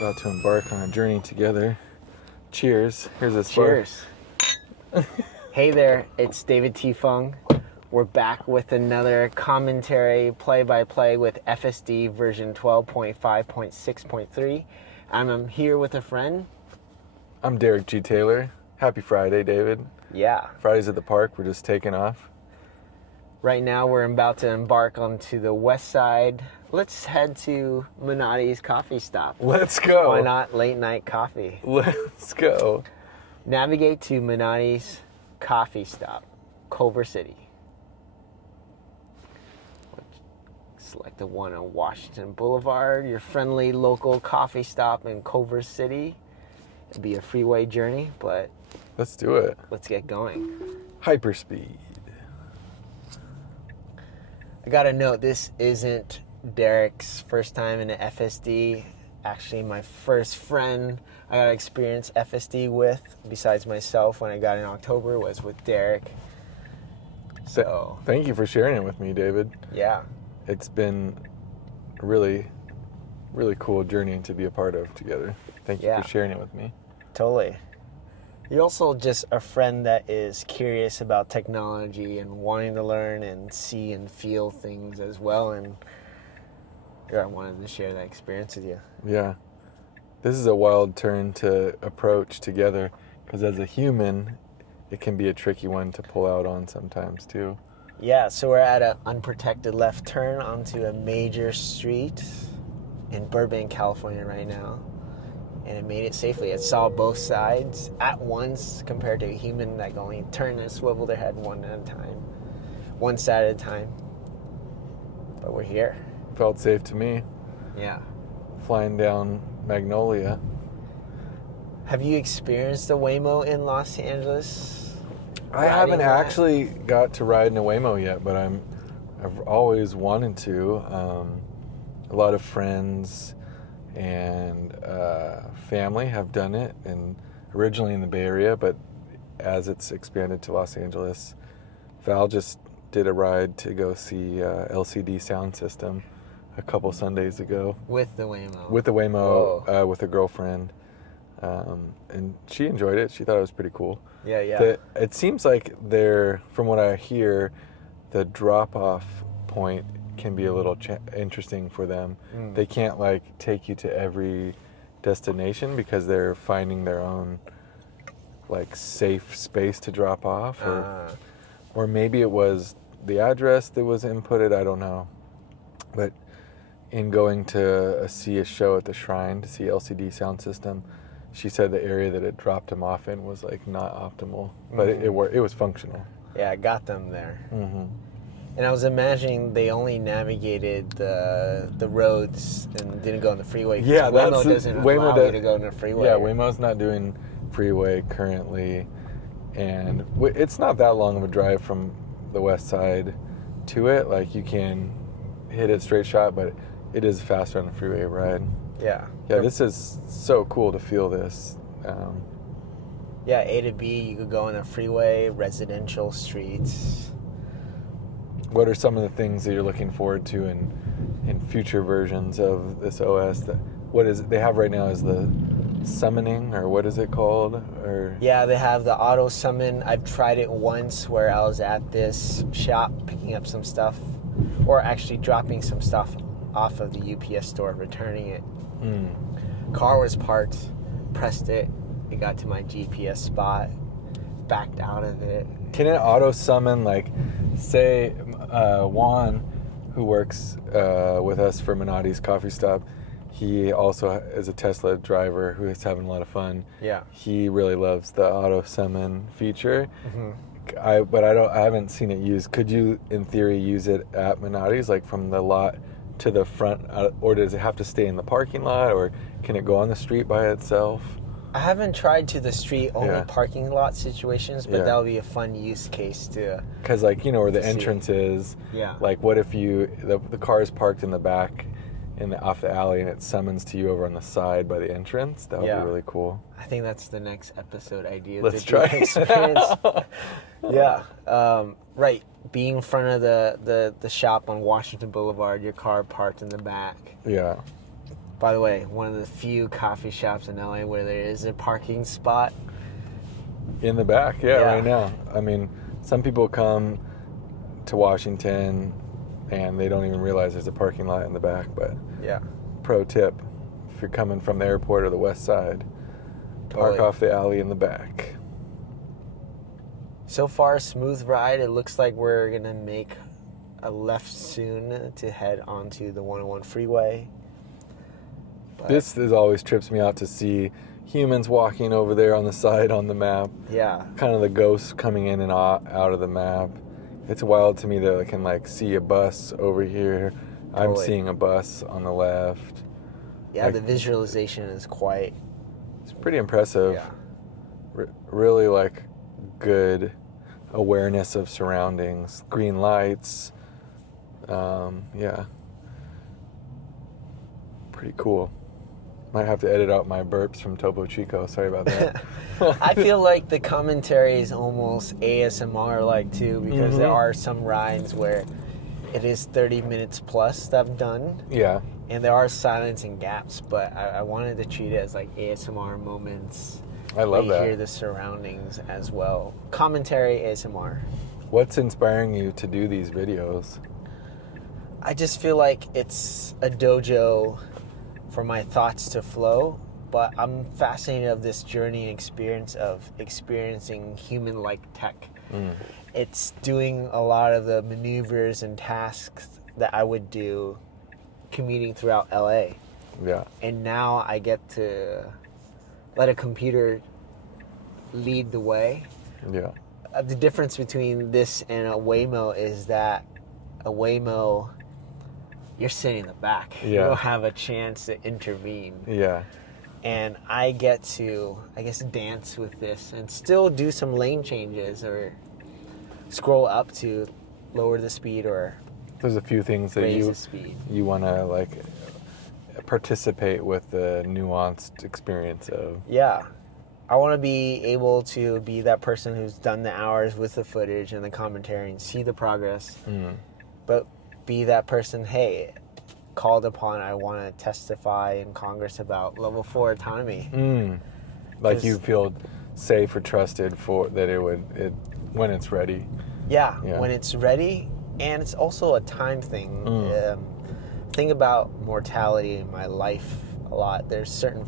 about to embark on a journey together. Cheers. Here's a spark. Cheers. Hey there, it's David T Phung. We're back with another commentary play-by-play with FSD version 12.5.6.3. I'm here with a friend. I'm Derek G. Taylor. Happy Friday, David. Yeah. Friday's at the park. We're just taking off. Right now we're about to embark onto the west side. Let's head to Menotti's coffee stop. Let's go. Why not late night coffee? Let's go. Navigate to Menotti's coffee stop, Culver City. Select the one on Washington Boulevard, your friendly local coffee stop in Culver City. It'll be a freeway journey, but let's do it. Let's get going. Hyperspeed. I gotta note, this isn't Derek's first time in an FSD. Actually, my first friend I got to experience FSD with, besides myself when I got in October, was with Derek. So thank you for sharing it with me, David. Yeah. It's been a really, really cool journey to be a part of together. Thank you for sharing it with me. Totally. You're also just a friend that is curious about technology and wanting to learn and see and feel things as well. And I wanted to share that experience with you. Yeah. This is a wild turn to approach together because as a human, it can be a tricky one to pull out on sometimes too. Yeah, so we're at an unprotected left turn onto a major street in Burbank, California right now. And it made it safely. It saw both sides at once compared to a human that can only turn and swivel their head one side at a time. But we're here. Felt safe to me. Yeah. Flying down Magnolia. Have you experienced the Waymo in Los Angeles? I haven't actually got to ride in a Waymo yet, but I've always wanted to. A lot of friends and family have done it, and originally in the Bay Area, but as it's expanded to Los Angeles. Val just did a ride to go see LCD Sound System a couple Sundays ago. With the Waymo? With the Waymo, with a girlfriend. And she enjoyed it. She thought it was pretty cool. Yeah. It seems like from what I hear, the drop-off point can be a little interesting for them. They can't take you to every destination because they're finding their own safe space to drop off, or maybe it was the address that was inputted. I don't know, but in going to see a show at the Shrine to see LCD Sound System, she said the area that it dropped him off in was not optimal, but it was functional. Yeah, I got them there. Mm-hmm. And I was imagining they only navigated the roads and didn't go on the freeway. Yeah, Waymo doesn't allow you to go on the freeway. Yeah, Waymo's not doing freeway currently, and it's not that long of a drive from the west side to it. You can hit it straight shot, but it is faster on the freeway ride. Yeah. Yeah, this is so cool to feel this. Yeah, A to B, you could go on a freeway, residential streets. What are some of the things that you're looking forward to in future versions of this OS? What is it they have right now is the summoning, or what is it called? Yeah, they have the auto summon. I've tried it once where I was at this shop picking up some stuff, or actually dropping some stuff off of the UPS store, returning it. Car was parked, pressed it got to my GPS spot, backed out of it. Can it auto summon, say Juan, who works with us for Menotti's coffee stop, he also is a Tesla driver who is having a lot of fun. Yeah. He really loves the auto summon feature. Mm-hmm. I haven't seen it used. Could you, in theory, use it at Menotti's, from the lot to the front, or does it have to stay in the parking lot, or can it go on the street by itself? I haven't tried to the street only parking lot situations, but that would be a fun use case to. Because where the entrance is. Yeah. What if the car is parked in the back, off the alley, and it summons to you over on the side by the entrance? That would be really cool. I think that's the next episode idea. Let's try experience. Yeah. Right. Being in front of the shop on Washington Boulevard, your car parked in the back. Yeah. By the way, one of the few coffee shops in LA where there is a parking spot. In the back, right now. I mean, some people come to Washington and they don't even realize there's a parking lot in the back, but pro tip, if you're coming from the airport or the west side, park off the alley in the back. So far, smooth ride. It looks like we're going to make a left soon to head onto the 101 freeway. But this always trips me out to see humans walking over there on the side on the map. Yeah. Kind of the ghosts coming in and out of the map. It's wild to me that I can like see a bus over here. I'm seeing a bus on the left. Yeah, like, the visualization is quite... It's pretty impressive. Yeah. Really like good awareness of surroundings. Green lights. Yeah. Pretty cool. Might have to edit out my burps from Topo Chico. Sorry about that. I feel like the commentary is almost ASMR-like too, because there are some rides where it is 30 minutes plus that I've done. Yeah. And there are silence and gaps, but I wanted to treat it as like ASMR moments. I love that. You hear the surroundings as well. Commentary, ASMR. What's inspiring you to do these videos? I just feel like it's a dojo for my thoughts to flow, but I'm fascinated of this journey and experience of experiencing human-like tech. It's doing a lot of the maneuvers and tasks that I would do commuting throughout LA. Yeah. And now I get to let a computer lead the way. Yeah. The difference between this and a Waymo is that a Waymo, you're sitting in the back. Yeah. You don't have a chance to intervene. Yeah. And I get to, I guess, dance with this and still do some lane changes or scroll up to lower the speed or there's a few things that raise the speed. You want to like participate with the nuanced experience of. Yeah. I want to be able to be that person who's done the hours with the footage and the commentary and see the progress. But be that person, hey, called upon, I want to testify in Congress about level 4 autonomy. Like you feel safe or trusted for that it when it's ready. Yeah, when it's ready. And it's also a time thing. Think about mortality in my life a lot. There's certain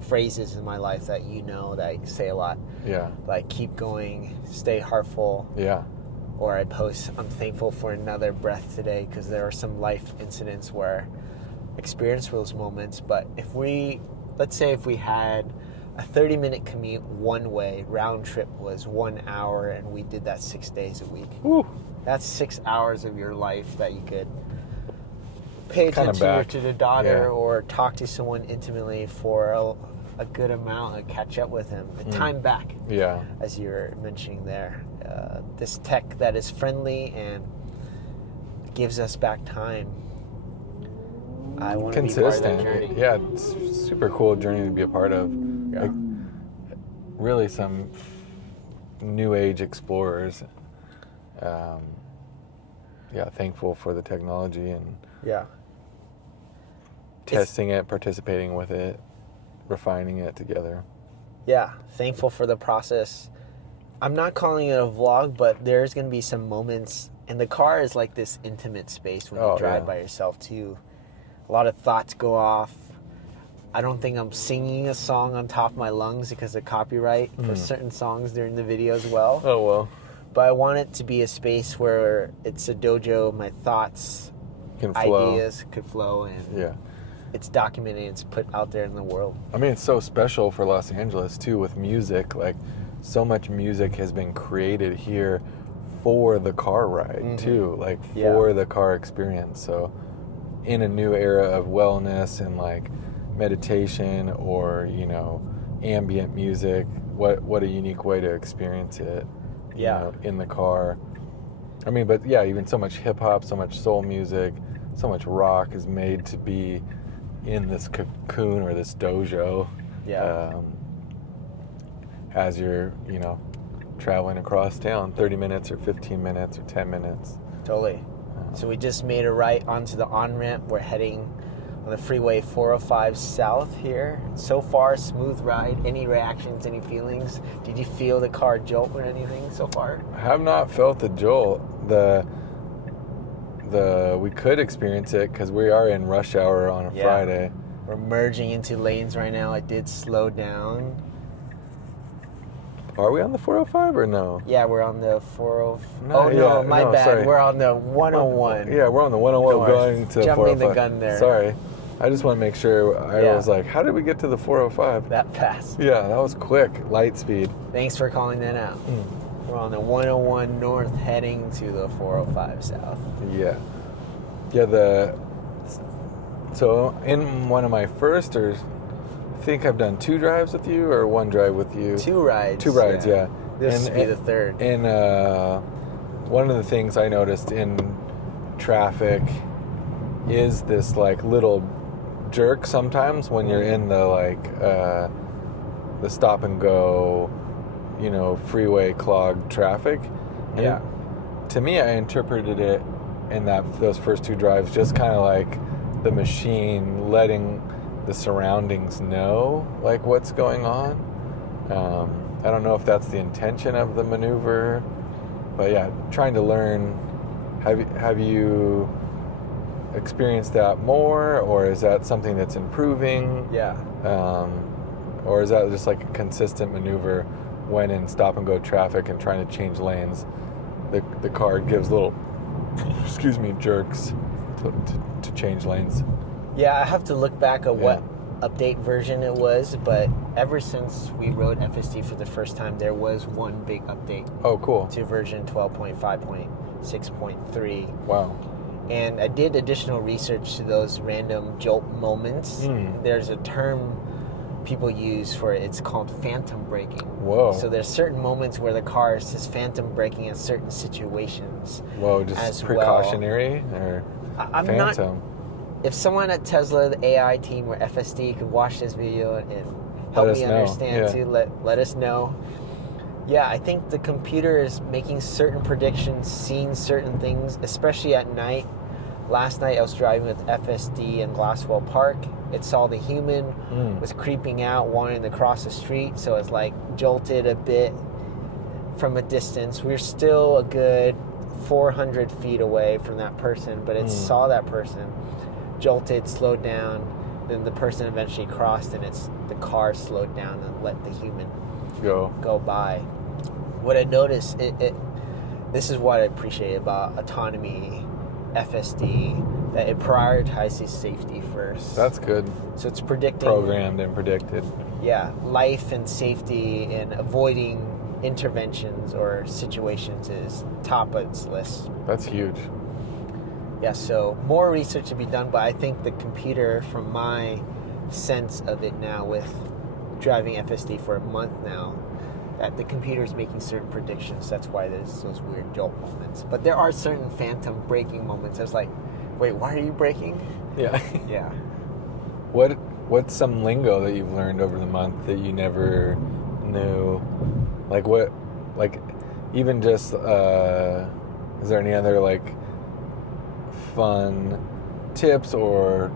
phrases in my life that that I say a lot. Yeah. Like keep going, stay heartful. Yeah. Or I post, I'm thankful for another breath today, because there are some life incidents where I experienced those moments. But let's say if we had a 30-minute commute one way, round trip was 1 hour, and we did that 6 days a week. Woo. That's 6 hours of your life that you could pay attention to the daughter or talk to someone intimately for a good amount and catch up with him. Time back, as you were mentioning there. This tech that is friendly and gives us back time. I want to be part of that journey. Yeah, it's a super cool journey to be a part of. Yeah. Like, really some new age explorers. Thankful for the technology and testing it, participating with it, refining it together. Yeah, thankful for the process. I'm not calling it a vlog, but there's going to be some moments, and the car is like this intimate space when you drive by yourself too. A lot of thoughts go off. I don't think I'm singing a song on top of my lungs because of copyright for certain songs during the video as well. Oh, well. But I want it to be a space where it's a dojo, my thoughts, ideas could flow, and it's documented, it's put out there in the world. I mean, it's so special for Los Angeles too with music. Like, so much music has been created here for the car ride too, like for the car experience. So in a new era of wellness and like meditation or, ambient music, what a unique way to experience it. You know, in the car. I mean, but even so much hip hop, so much soul music, so much rock is made to be in this cocoon or this dojo. As you're, traveling across town, 30 minutes or 15 minutes or 10 minutes. Totally. So we just made a right onto the on-ramp. We're heading on the Freeway 405 South here. So far, smooth ride. Any reactions, any feelings? Did you feel the car jolt or anything so far? I have not felt the jolt. We could experience it because we are in rush hour on a Friday. We're merging into lanes right now. I did slow down. Are we on the 405 or no? Yeah, we're on the 405. No, Oh, no, yeah, my no, bad. sorry. We're on the 101. Yeah, we're on the 101 North. going to Jumping 405. the gun there. Sorry. I just want to make sure. I was like, how did we get to the 405? That fast. Yeah, that was quick. Light speed. Thanks for calling that out. We're on the 101 North heading to the 405 South. Yeah. So in one of my first, or I think I've done 2 drives with you or 1 drive with you. 2 rides. 2 rides, yeah. This will be the third. And one of the things I noticed in traffic is this like little jerk sometimes when you're in the the stop and go, freeway clogged traffic. And to me, I interpreted it in those first 2 drives just kind of like the machine letting the surroundings know like what's going on. I don't know if that's the intention of the maneuver, but yeah, trying to learn. Have you experienced that more, or is that something that's improving? Yeah. Or is that just like a consistent maneuver when in stop and go traffic and trying to change lanes? The car gives little, jerks to change lanes. Yeah, I have to look back at what update version it was, but ever since we rode FSD for the first time, there was one big update. Oh, cool. To version 12.5.6.3. Wow. And I did additional research to those random jolt moments. There's a term people use for it. It's called phantom braking. Whoa. So there's certain moments where the car is just phantom braking in certain situations. Whoa, just precautionary or I'm phantom? Not, if someone at Tesla, the AI team, or FSD could watch this video and help me understand too, let us know. Yeah, I think the computer is making certain predictions, seeing certain things, especially at night. Last night I was driving with FSD in Glasswell Park. It saw the human, was creeping out, wanting to cross the street, so it's like jolted a bit from a distance. We're still a good 400 feet away from that person, but it saw that person, jolted, slowed down, then the person eventually crossed, and the car slowed down and let the human go by. What I noticed, this is what I appreciate about autonomy FSD, that it prioritizes safety first. That's good. So it's predicting, programmed and predicted. Yeah, life and safety and avoiding interventions or situations is top of its list. That's huge. Yeah, so more research to be done, but I think the computer, from my sense of it now with driving FSD for a month now, that the computer is making certain predictions. That's why there's those weird jolt moments. But there are certain phantom braking moments. It's like, wait, why are you braking? Yeah. Yeah. What's some lingo that you've learned over the month that you never knew? Even just, is there any other fun tips or,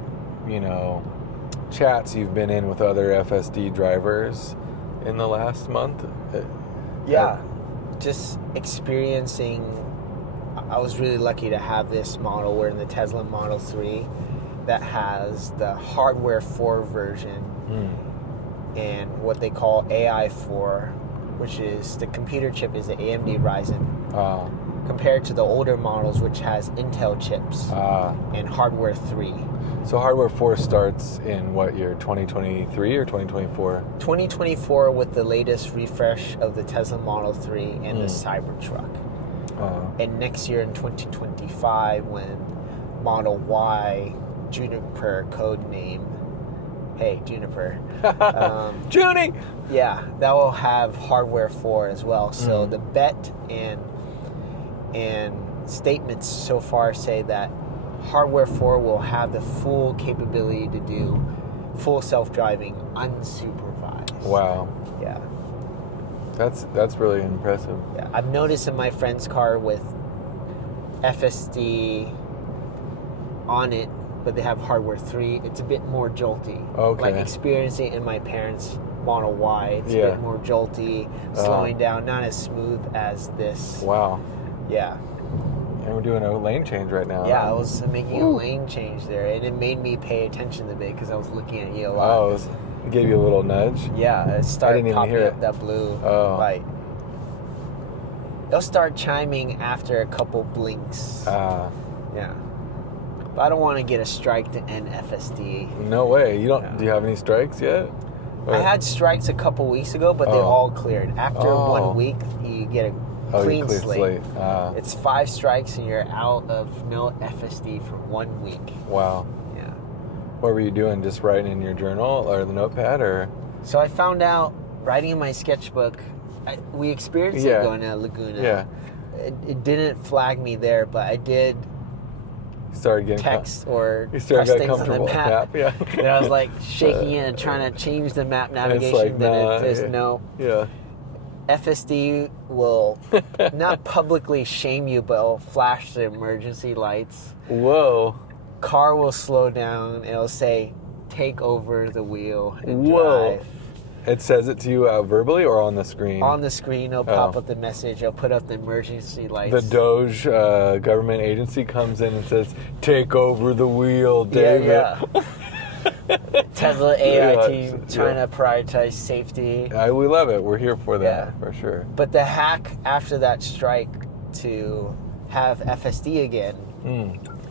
chats you've been in with other FSD drivers in the last month? Yeah, just experiencing. I was really lucky to have this model. We're in the Tesla Model 3 that has the hardware 4 version and what they call AI 4, which is the computer chip is the AMD Ryzen, compared to the older models, which has Intel chips and hardware 3. So hardware 4 starts in what year, 2023 or 2024? 2024 with the latest refresh of the Tesla Model 3 and the Cybertruck. And next year in 2025, when Model Y, Juniper code name, hey, Juniper. Junie! Yeah, that will have hardware 4 as well. So the bet and statements so far say that hardware 4 will have the full capability to do full self-driving unsupervised. Wow. Yeah. That's really impressive. Yeah, I've noticed in my friend's car with FSD on it but they have hardware 3. It's a bit more jolty. Okay. Like experiencing in my parents' Model Y, it's a bit more jolty, slowing down, not as smooth as this. Wow. Yeah. And we're doing a lane change right now. Yeah, I was making a lane change there, and it made me pay attention a bit because I was looking at you a lot. Oh, it gave you a little nudge? Yeah, it started popping hear up that blue light. It'll start chiming after a couple blinks. Yeah. But I don't want to get a strike to end FSD. No way. You don't? Do you have any strikes yet? Or? I had strikes a couple weeks ago, but they all cleared. After 1 week, you get a clean slate. It's 5 strikes and you're out of no FSD for 1 week. Wow. Yeah. What were you doing? Just writing in your journal or the notepad, or? So I found out writing in my sketchbook. We experienced it going to Laguna. Yeah. It didn't flag me there, but I did. Started getting text or press things on the map. Yeah. And I was like shaking it and trying to change the map navigation. It's like, there's no. Yeah. FSD will not publicly shame you, but it'll flash the emergency lights. Whoa. Car will slow down. It'll say, "Take over the wheel and Whoa. drive." It says it to you verbally or on the screen? On the screen, it'll pop up the message. It'll put up the emergency lights. The Doge government agency comes in and says, "Take over the wheel, David." Yeah. Tesla AI team trying to prioritize safety. We love it. We're here for that, for sure. But the hack after that strike to have FSD again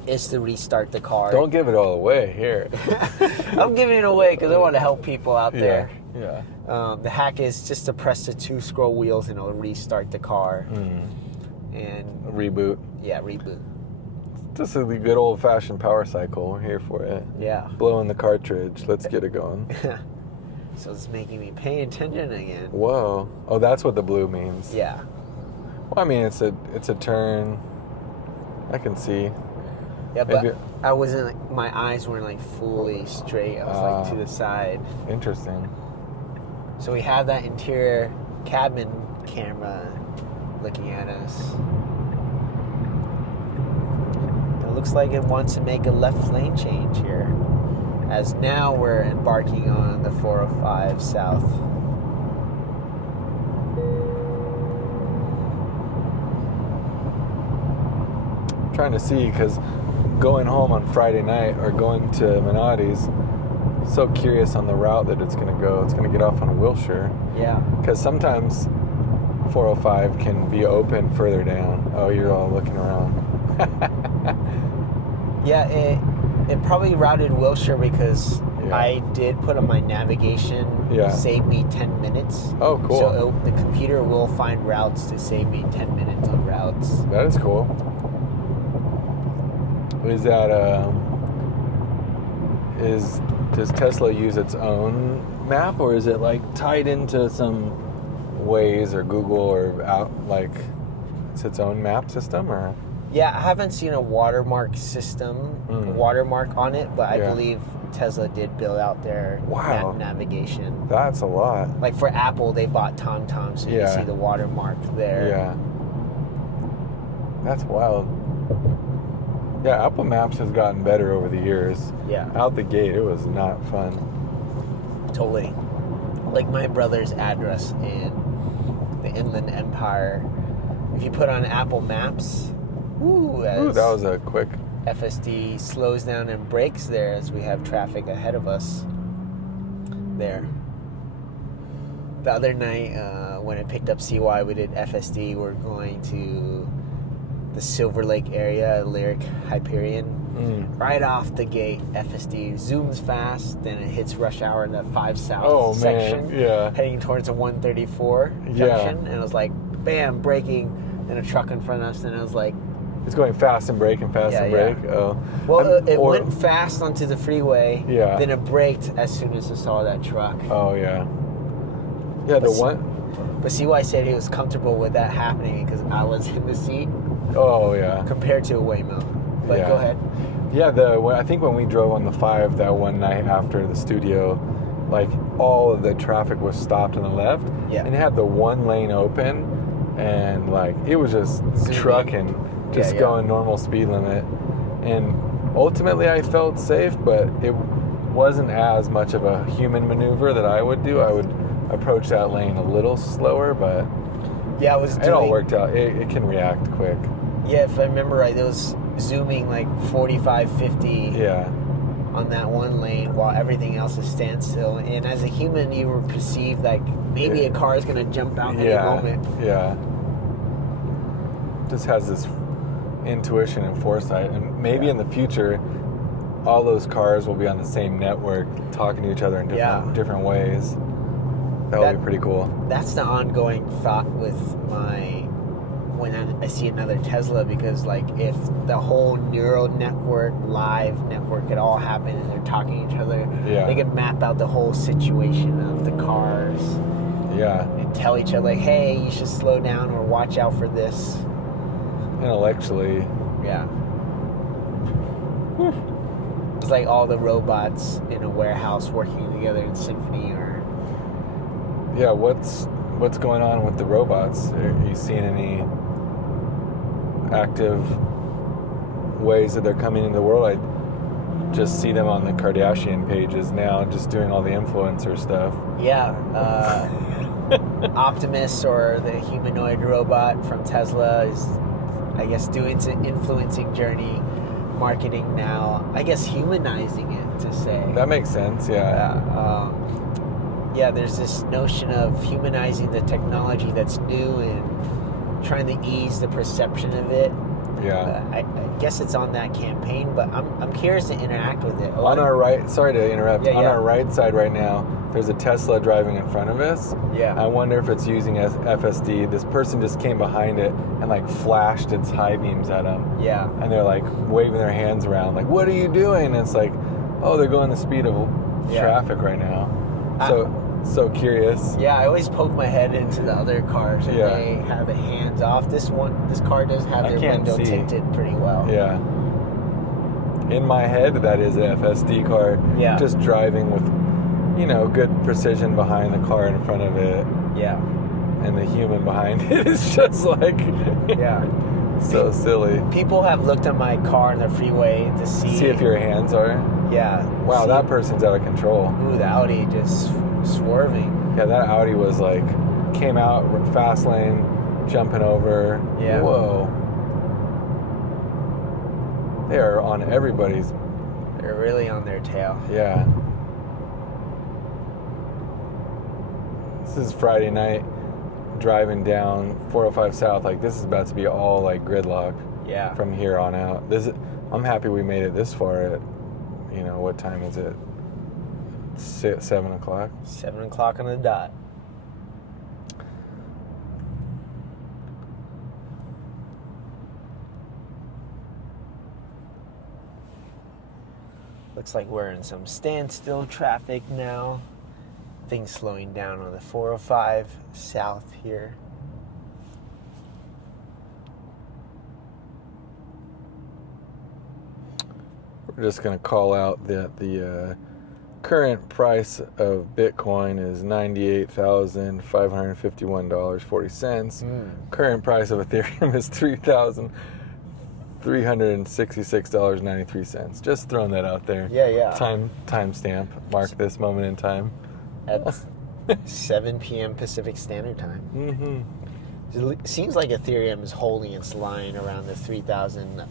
is to restart the car. Don't give it all away here. I'm giving it away because I want to help people out there. Yeah. The hack is just to press the 2 scroll wheels and it'll restart the car. And reboot. Yeah, reboot. Just a good old-fashioned power cycle. We're here for it. Yeah. Blowing the cartridge. Let's get it going. So it's making me pay attention again. Whoa. Oh, that's what the blue means. Yeah. Well, I mean, it's a turn. I can see. Yeah, but I wasn't. My eyes weren't like fully straight. I was like to the side. Interesting. So we have that interior cabin camera looking at us. It looks like it wants to make a left lane change here. As now we're embarking on the 405 South. I'm trying to see because going home on Friday night or going to Menottis, so curious on the route that it's going to go. It's going to get off on Wilshire. Yeah. Because sometimes 405 can be open further down. Oh, you're all looking around. Yeah, it probably routed Wilshire because I did put on my navigation, save me 10 minutes. Oh, cool. So the computer will find routes to save me 10 minutes on routes. That is cool. Is that, does Tesla use its own map, or is it like tied into some Waze or Google or it's its own map system, or? Yeah, I haven't seen a watermark watermark on it, but I believe Tesla did build out their map navigation. That's a lot. Like for Apple, they bought TomTom, so you can see the watermark there. Yeah. That's wild. Yeah, Apple Maps has gotten better over the years. Yeah. Out the gate, it was not fun. Totally. Like my brother's address in the Inland Empire, if you put on Apple Maps, that was a quick. FSD slows down and brakes there as we have traffic ahead of us there. The other night, when I picked up CY, we did FSD. We're going to the Silver Lake area, Lyric Hyperion. Right off the gate, FSD zooms fast, then it hits rush hour in the 5 South section, heading towards the 134 junction, and it was like, bam, braking, and a truck in front of us, and it was like, it's going fast and brake and fast and brake. Oh, well, it went fast onto the freeway. Yeah. Then it braked as soon as it saw that truck. Oh yeah. Yeah, the one. But CY said he was comfortable with that happening because I was in the seat. Oh yeah. Compared to a Waymo. But go ahead. Yeah, I think when we drove on the 5 that one night after the studio, like all of the traffic was stopped on the left. Yeah. And it had the one lane open, and like it was just trucking. Just going normal speed limit, and ultimately I felt safe, but it wasn't as much of a human maneuver that I would do. I would approach that lane a little slower, but Yeah, it all worked out. It can react quick. Yeah, if I remember right, it was zooming like 45, 50 Yeah. on that one lane while everything else is standstill. And as a human, you were perceived like maybe a car is going to jump out any moment. Yeah. Just has this intuition and foresight. And maybe in the future, all those cars will be on the same network, talking to each other in different ways. That would be pretty cool. That's the ongoing thought with when I see another Tesla, because like if the whole neural network, live network could all happen and they're talking to each other, they could map out the whole situation of the cars. Yeah. And tell each other, like, hey, you should slow down or watch out for this. Intellectually. Yeah. It's like all the robots in a warehouse working together in symphony or... Yeah, what's going on with the robots? Are you seeing any active ways that they're coming into the world? I just see them on the Kardashian pages now, just doing all the influencer stuff. Yeah. Optimus, or the humanoid robot from Tesla, is, I guess, doing an influencing journey, marketing now. I guess humanizing it, to say. That makes sense, Yeah, there's this notion of humanizing the technology that's new and trying to ease the perception of it. Yeah. I guess it's on that campaign, but I'm curious to interact with it. On our right, sorry to interrupt, on our right side right now, there's a Tesla driving in front of us. Yeah. I wonder if it's using FSD. This person just came behind it and like flashed its high beams at them. Yeah. And they're like waving their hands around, like, what are you doing? And it's like, oh, they're going the speed of traffic right now. So curious. Yeah, I always poke my head into the other cars and they have it hands off. This car does have their window tinted pretty well. Yeah. In my head, that is an FSD car. Yeah. Just driving with, good precision behind the car in front of it. Yeah. And the human behind it is just like, so silly. People have looked at my car on the freeway to see if your hands are. Yeah. Wow, that person's out of control. Ooh, the Audi just swerving. Yeah, that Audi was like, came out fast lane, jumping over. Yeah. Whoa. They are on everybody's. They're really on their tail. Yeah. This is Friday night, driving down 405 South. Like, this is about to be all like gridlock. Yeah. From here on out. I'm happy we made it this far at, what time is it? 7 o'clock? 7 o'clock on the dot. Looks like we're in some standstill traffic now. Things slowing down on the 405 South here. We're just going to call out that the current price of Bitcoin is $98,551.40. Current price of Ethereum is $3,366.93. Just throwing that out there. Yeah. Timestamp. Mark this moment in time. At 7 p.m. Pacific Standard Time. Mm-hmm. It seems like Ethereum is holding its line around the 3,000.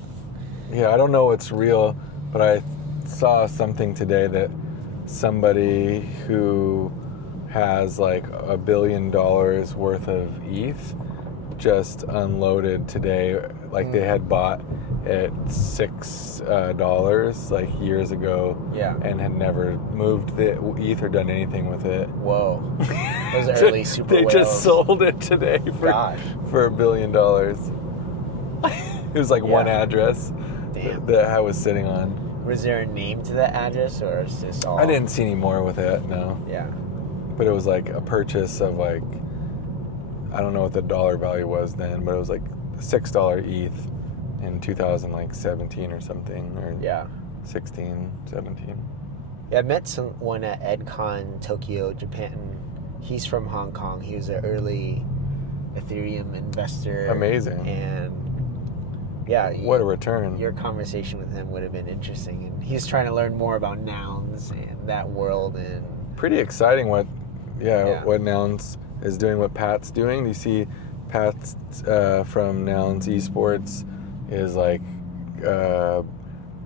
Yeah, I don't know what's real, but I saw something today that somebody who has like $1 billion worth of ETH just unloaded today. Like they had bought at $6 like years ago, and had never moved the ETH or done anything with it. Whoa, those are early super They whales. just sold it today for $1 billion. It was like one address that I was sitting on. Was there a name to that address, or is this all? I didn't see any more with it, no. Yeah. But it was like a purchase of like, I don't know what the dollar value was then, but it was like $6 ETH in 2017 or something, or 16, 17. Yeah, I met someone at EdCon Tokyo, Japan. He's from Hong Kong. He was an early Ethereum investor. Amazing. And Yeah. What a return. Your conversation with him would have been interesting. And he's trying to learn more about Nouns and that world. And pretty exciting what Nouns is doing, what Pat's doing. You see Pat's from Nouns Esports is like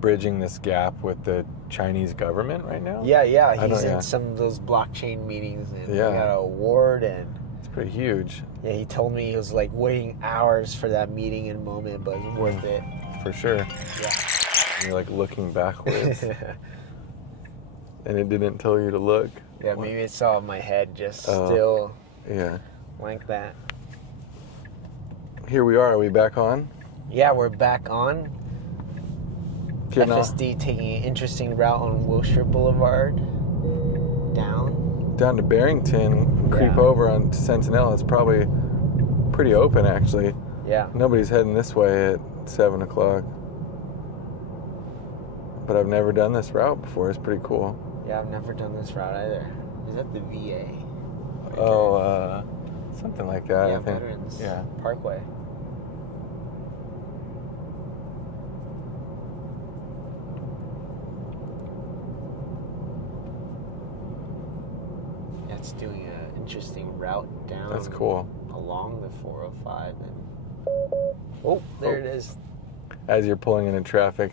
bridging this gap with the Chinese government right now. Yeah. He's in some of those blockchain meetings and he got an award, and it's pretty huge. Yeah, he told me he was like waiting hours for that meeting and moment, but it was worth it. For sure. Yeah. You're like looking backwards. And it didn't tell you to look. Yeah, maybe it saw my head just still like that. Here we are. Are we back on? Yeah, we're back on. FSD taking an interesting route on Wilshire Boulevard. Down to Barrington, creep over on Sentinel. It's probably pretty open, actually. Yeah. Nobody's heading this way at 7 o'clock. But I've never done this route before. It's pretty cool. Yeah, I've never done this route either. Is that the VA? Something like that, yeah, I think. Veterans Yeah. Parkway. It's doing an interesting route down. That's cool. Along the 405. And there it is. As you're pulling into traffic.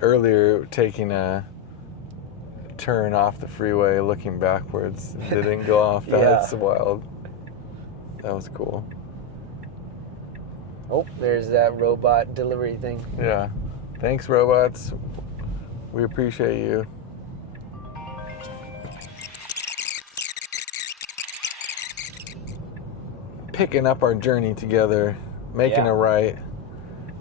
Earlier, taking a turn off the freeway, looking backwards. It didn't go off. That's wild. That was cool. Oh, there's that robot delivery thing. Yeah. Thanks, robots. We appreciate you. Picking up our journey together, making a right.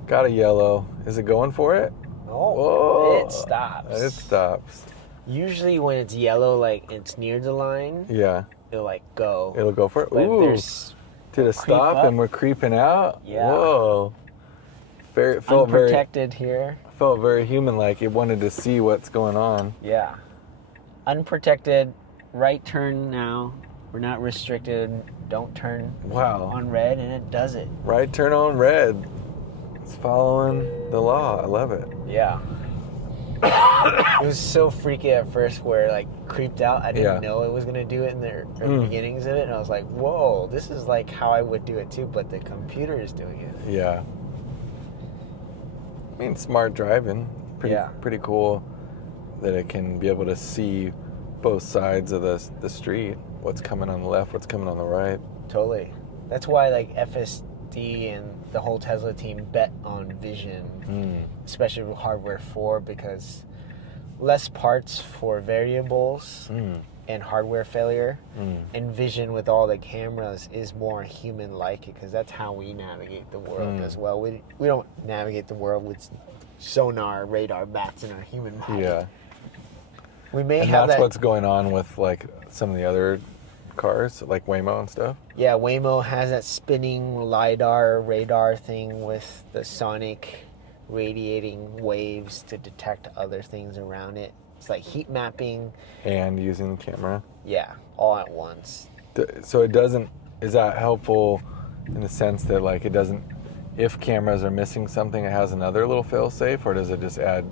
Got a yellow. Is it going for it? Oh, whoa. It stops. It stops. Usually when it's yellow, like it's near the line, it'll like go. It'll go for it? But Ooh. Did it stop up. and we're creeping out? Yeah. Whoa. Felt unprotected here. Felt very human-like. It wanted to see what's going on. Yeah. Unprotected, right turn now. We're not restricted. Don't turn on red, and it does it. Right turn on red. It's following the law. I love it. Yeah. It was so freaky at first where like creeped out. I didn't know it was going to do it in the beginnings of it. And I was like, whoa, this is like how I would do it too, but the computer is doing it. Yeah. I mean, smart driving. Pretty cool that it can be able to see both sides of the street. What's coming on the left, what's coming on the right. Totally. That's why like FSD and the whole Tesla team bet on vision, especially with hardware 4, because less parts for variables and hardware failure, and vision with all the cameras is more human-like, because that's how we navigate the world as well. We don't navigate the world with sonar, radar, bats in our human body. Yeah. We may and have that's that. what's going on with like some of the other cars, like Waymo and stuff. Yeah, Waymo has that spinning LiDAR radar thing with the sonic radiating waves to detect other things around it. It's like heat mapping. And using the camera. Yeah, all at once. So it doesn't, is that helpful in the sense that like it doesn't, if cameras are missing something, it has another little fail safe, or does it just add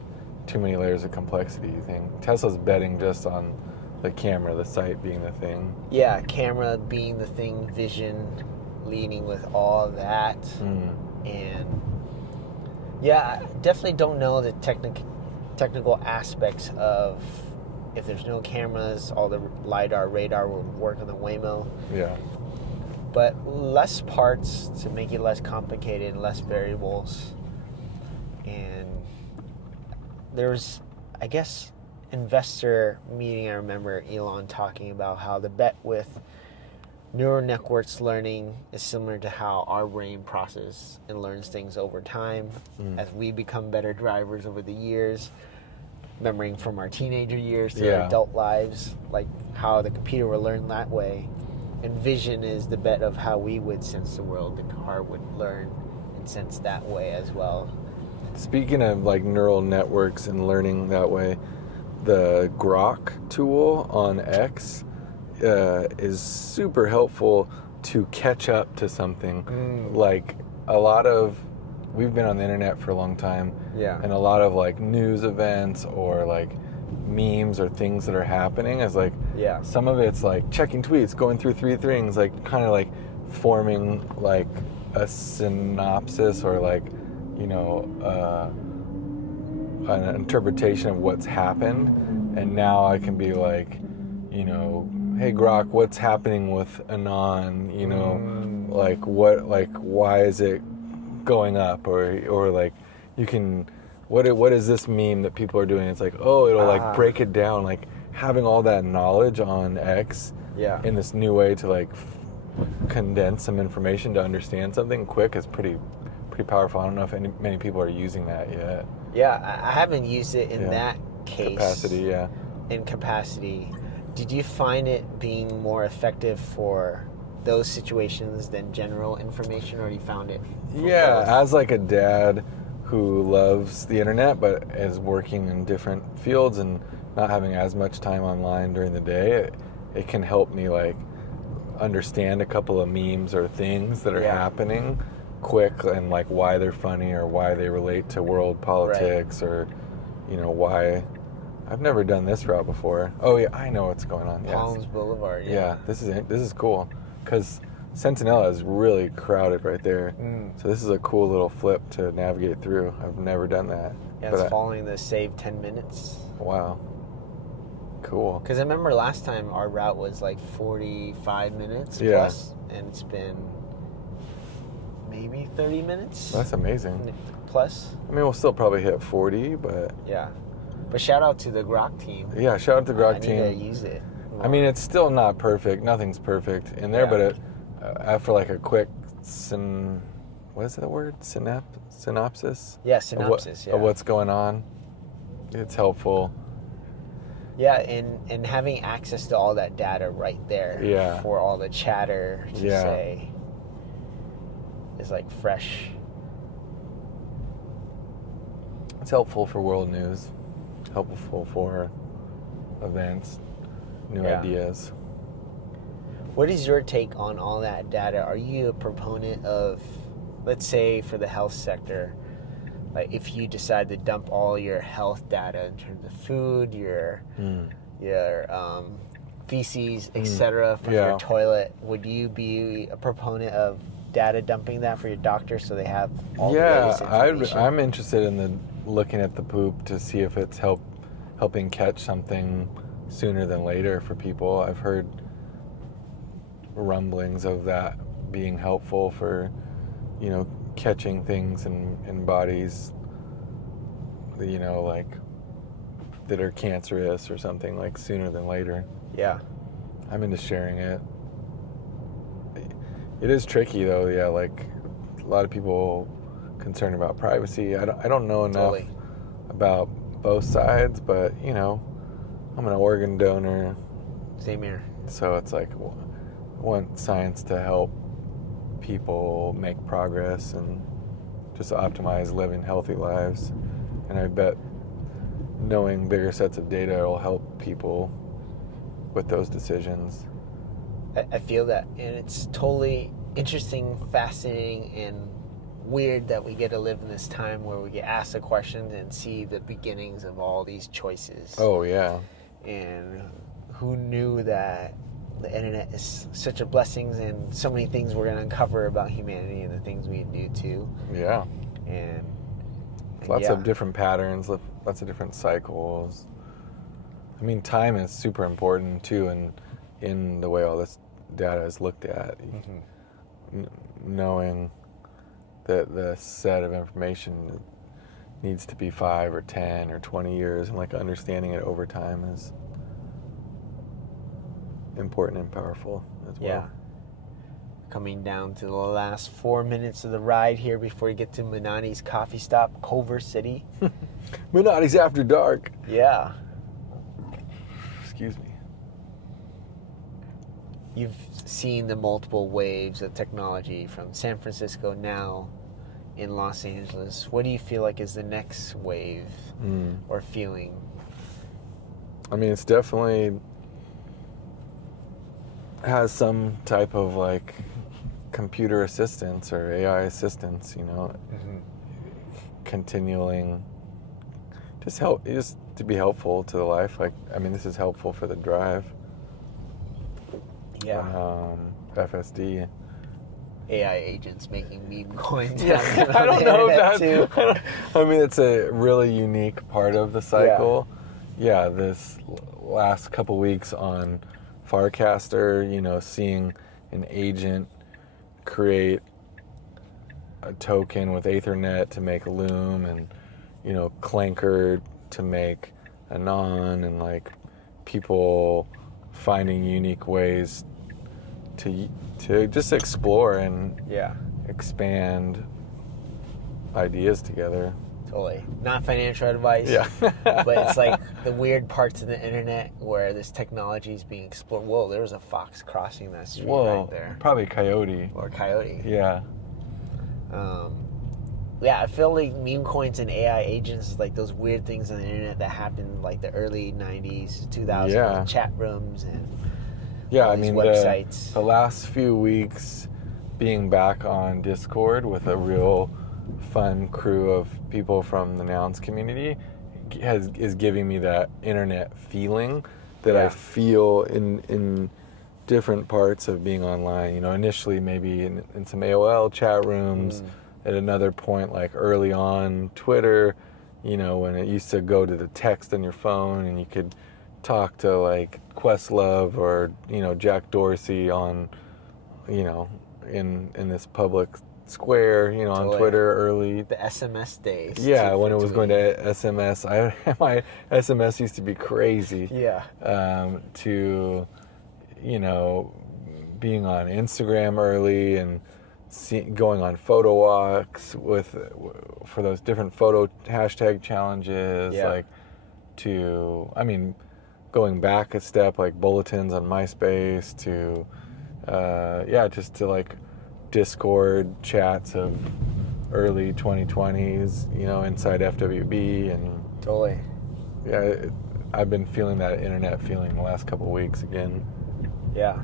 too many layers of complexity, you think? Tesla's betting just on the camera, the sight being the thing. Yeah, camera being the thing, vision leading with all of that. And yeah, I definitely don't know the technical aspects of if there's no cameras, all the LiDAR, radar will work on the Waymo. Yeah. But less parts to make it less complicated, less variables. And there's, I guess, investor meeting, I remember Elon talking about how the bet with neural networks learning is similar to how our brain processes and learns things over time as we become better drivers over the years, remembering from our teenager years to our adult lives, like how the computer will learn that way. And vision is the bet of how we would sense the world. The car would learn and sense that way as well. Speaking of like neural networks and learning that way, the Grok tool on X is super helpful to catch up to something. Like a lot of we've been on the internet for a long time. Yeah. And a lot of like news events or like memes or things that are happening is like, Yeah. some of it's like checking tweets, going through 3 things, like kind of like forming like a synopsis or like, you know, an interpretation of what's happened. And now I can be like, you know, hey Grok, what's happening with Anon? You know, like what, like why is it going up? Or like you can, what is this meme that people are doing? It's like, oh, it'll like break it down. Like having all that knowledge on X in this new way to like condense some information to understand something quick is pretty powerful. I don't know if many people are using that yet. Yeah, I haven't used it in that case. Capacity, In capacity. Did you find it being more effective for those situations than general information, or you found it? Yeah, as like a dad who loves the internet but is working in different fields and not having as much time online during the day, it can help me like understand a couple of memes or things that are happening quick and like why they're funny or why they relate to world politics or, you know, why. I've never done this route before. Oh yeah, I know what's going on. Palms Boulevard. Yeah, this is cool because Centinela is really crowded right there. So this is a cool little flip to navigate through. I've never done that. Yeah, it's following the save 10 minutes. Wow. Cool. Because I remember last time our route was like 45 minutes plus, and it's been maybe 30 minutes. That's amazing. Plus. I mean, we'll still probably hit 40, but... Yeah. But shout out to the Grok team. Yeah, shout out to the Grok team. I need to use it more. I mean, it's still not perfect. Nothing's perfect in there, but after like a quick what is that word? Synopsis? Yeah, synopsis, of what's going on. It's helpful. Yeah, and having access to all that data right there for all the chatter to say is like fresh. It's helpful for world news. Helpful for events, new ideas. What is your take on all that data? Are you a proponent of, let's say for the health sector, like if you decide to dump all your health data in terms of food, your feces, etc., from your toilet, would you be a proponent of data dumping that for your doctor so they have all the latest information? I'm interested in looking at the poop to see if it's helping catch something sooner than later for people. I've heard rumblings of that being helpful for, you know, catching things in bodies, you know, like that are cancerous or something, like sooner than later. Yeah. I'm into sharing it. It is tricky though, like a lot of people concerned about privacy. I don't know enough about both sides, but you know, I'm an organ donor. Same here. So it's like I want science to help people make progress and just optimize living healthy lives. And I bet knowing bigger sets of data will help people with those decisions. I feel that, and it's totally interesting, fascinating, and weird that we get to live in this time where we get asked a question and see the beginnings of all these choices. Oh yeah. And who knew that the internet is such a blessing and so many things we're going to uncover about humanity and the things we do too. Yeah. And lots of different patterns, lots of different cycles. I mean, time is super important too, and in the way all this data is looked at, knowing that the set of information needs to be 5 or 10 or 20 years, and like understanding it over time is important and powerful as well. Yeah. Coming down to the last 4 minutes of the ride here before you get to Menotti's coffee stop, Culver City. Menotti's after dark. Yeah. Excuse me. You've seen the multiple waves of technology from San Francisco now in Los Angeles. What do you feel like is the next wave or feeling? I mean, it's definitely has some type of like computer assistance or AI assistance, you know, continuing, just to be helpful to the life. Like, I mean, this is helpful for the drive. Yeah. FSD. AI agents making meme coins. Yeah, I don't know if I mean, it's a really unique part of the cycle. Yeah, this last couple weeks on Farcaster, seeing an agent create a token with Ethernet to make Loom, and Clanker to make Anon, and like people finding unique ways to just explore and expand ideas together. Totally. Not financial advice. Yeah. But it's like the weird parts of the internet where this technology is being explored. Whoa, there was a fox crossing that street right there. Probably coyote. Or coyote. Yeah. I feel like meme coins and AI agents is like those weird things on the internet that happened like the early 90s, 2000s, chat rooms and websites. The last few weeks being back on Discord with a real fun crew of people from the Nouns community is giving me that internet feeling that I feel in different parts of being online. Initially maybe in some AOL chat rooms, at another point like early on Twitter, when it used to go to the text on your phone and you could talk to like Questlove or Jack Dorsey on in this public square on Twitter early. The SMS days. Yeah, when it was going to SMS. My SMS used to be crazy. Yeah. To being on Instagram early and going on photo walks for those different photo hashtag challenges. Like going back a step, like bulletins on MySpace to just to like Discord chats of early 2020s, inside FWB. And totally. I've been feeling that internet feeling the last couple of weeks again. Yeah.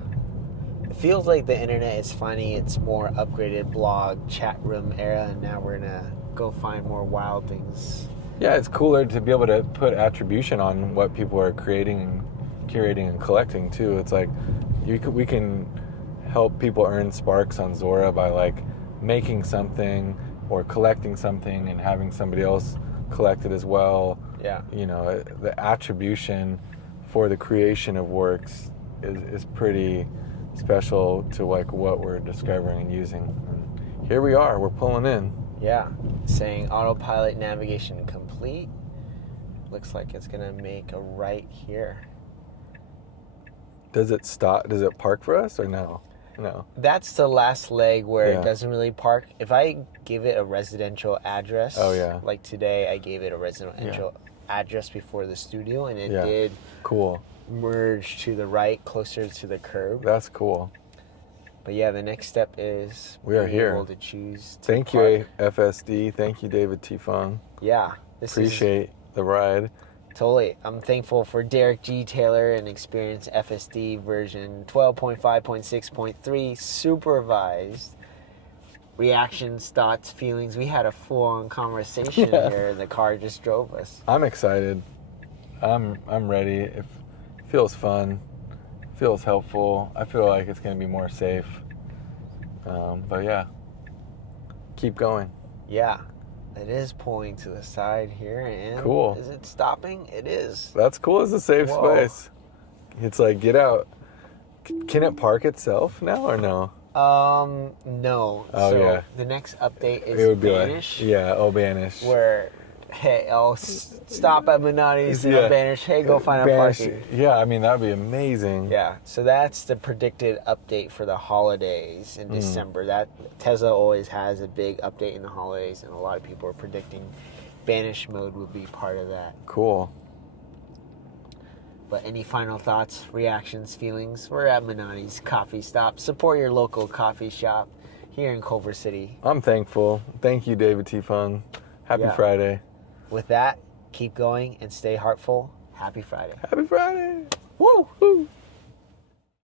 It feels like the internet is finding its more upgraded blog chat room era, and now we're gonna go find more wild things. Yeah, it's cooler to be able to put attribution on what people are creating, curating, and collecting too. It's like we can help people earn sparks on Zora by like making something or collecting something and having somebody else collect it as well. Yeah. The attribution for the creation of works is pretty special to like what we're discovering and using. And here we are, we're pulling in. Yeah, saying autopilot navigation complete. Looks like it's gonna make a right here. Does it stop? Does it park for us or no? No. That's the last leg where it doesn't really park. If I give it a residential address, like today I gave it a residential address before the studio, and it did merge to the right, closer to the curb. That's cool. But the next step is we are here. Able to choose. Thank you, FSD. Thank you, David T Phung. Yeah, appreciate the ride. Totally. I'm thankful for Derek G. Taylor and Experience FSD version 12.5.6.3 supervised. Reactions, thoughts, feelings. We had a full-on conversation here. The car just drove us. I'm excited. I'm ready. It feels fun. Feels helpful. I feel like it's going to be more safe. But keep going. Yeah. It is pulling to the side here, and cool. Is it stopping? It is. That's cool. It's a safe space. It's like, get out. Can it park itself now or no? No. Oh, the next update is it would be Banish. Like, Banish. Where, hey, I'll stop at Menottis and I'll Banish. Hey, go find a parking. Yeah, I mean, that would be amazing. Yeah, so that's the predicted update for the holidays in December. That Tesla always has a big update in the holidays, and a lot of people are predicting Banish mode will be part of that. Cool. But any final thoughts, reactions, feelings? We're at Menotti's Coffee Stop. Support your local coffee shop here in Culver City. I'm thankful. Thank you, David T Phung. Happy Friday. With that, keep going and stay heartful. Happy Friday. Happy Friday. Woo! Woo!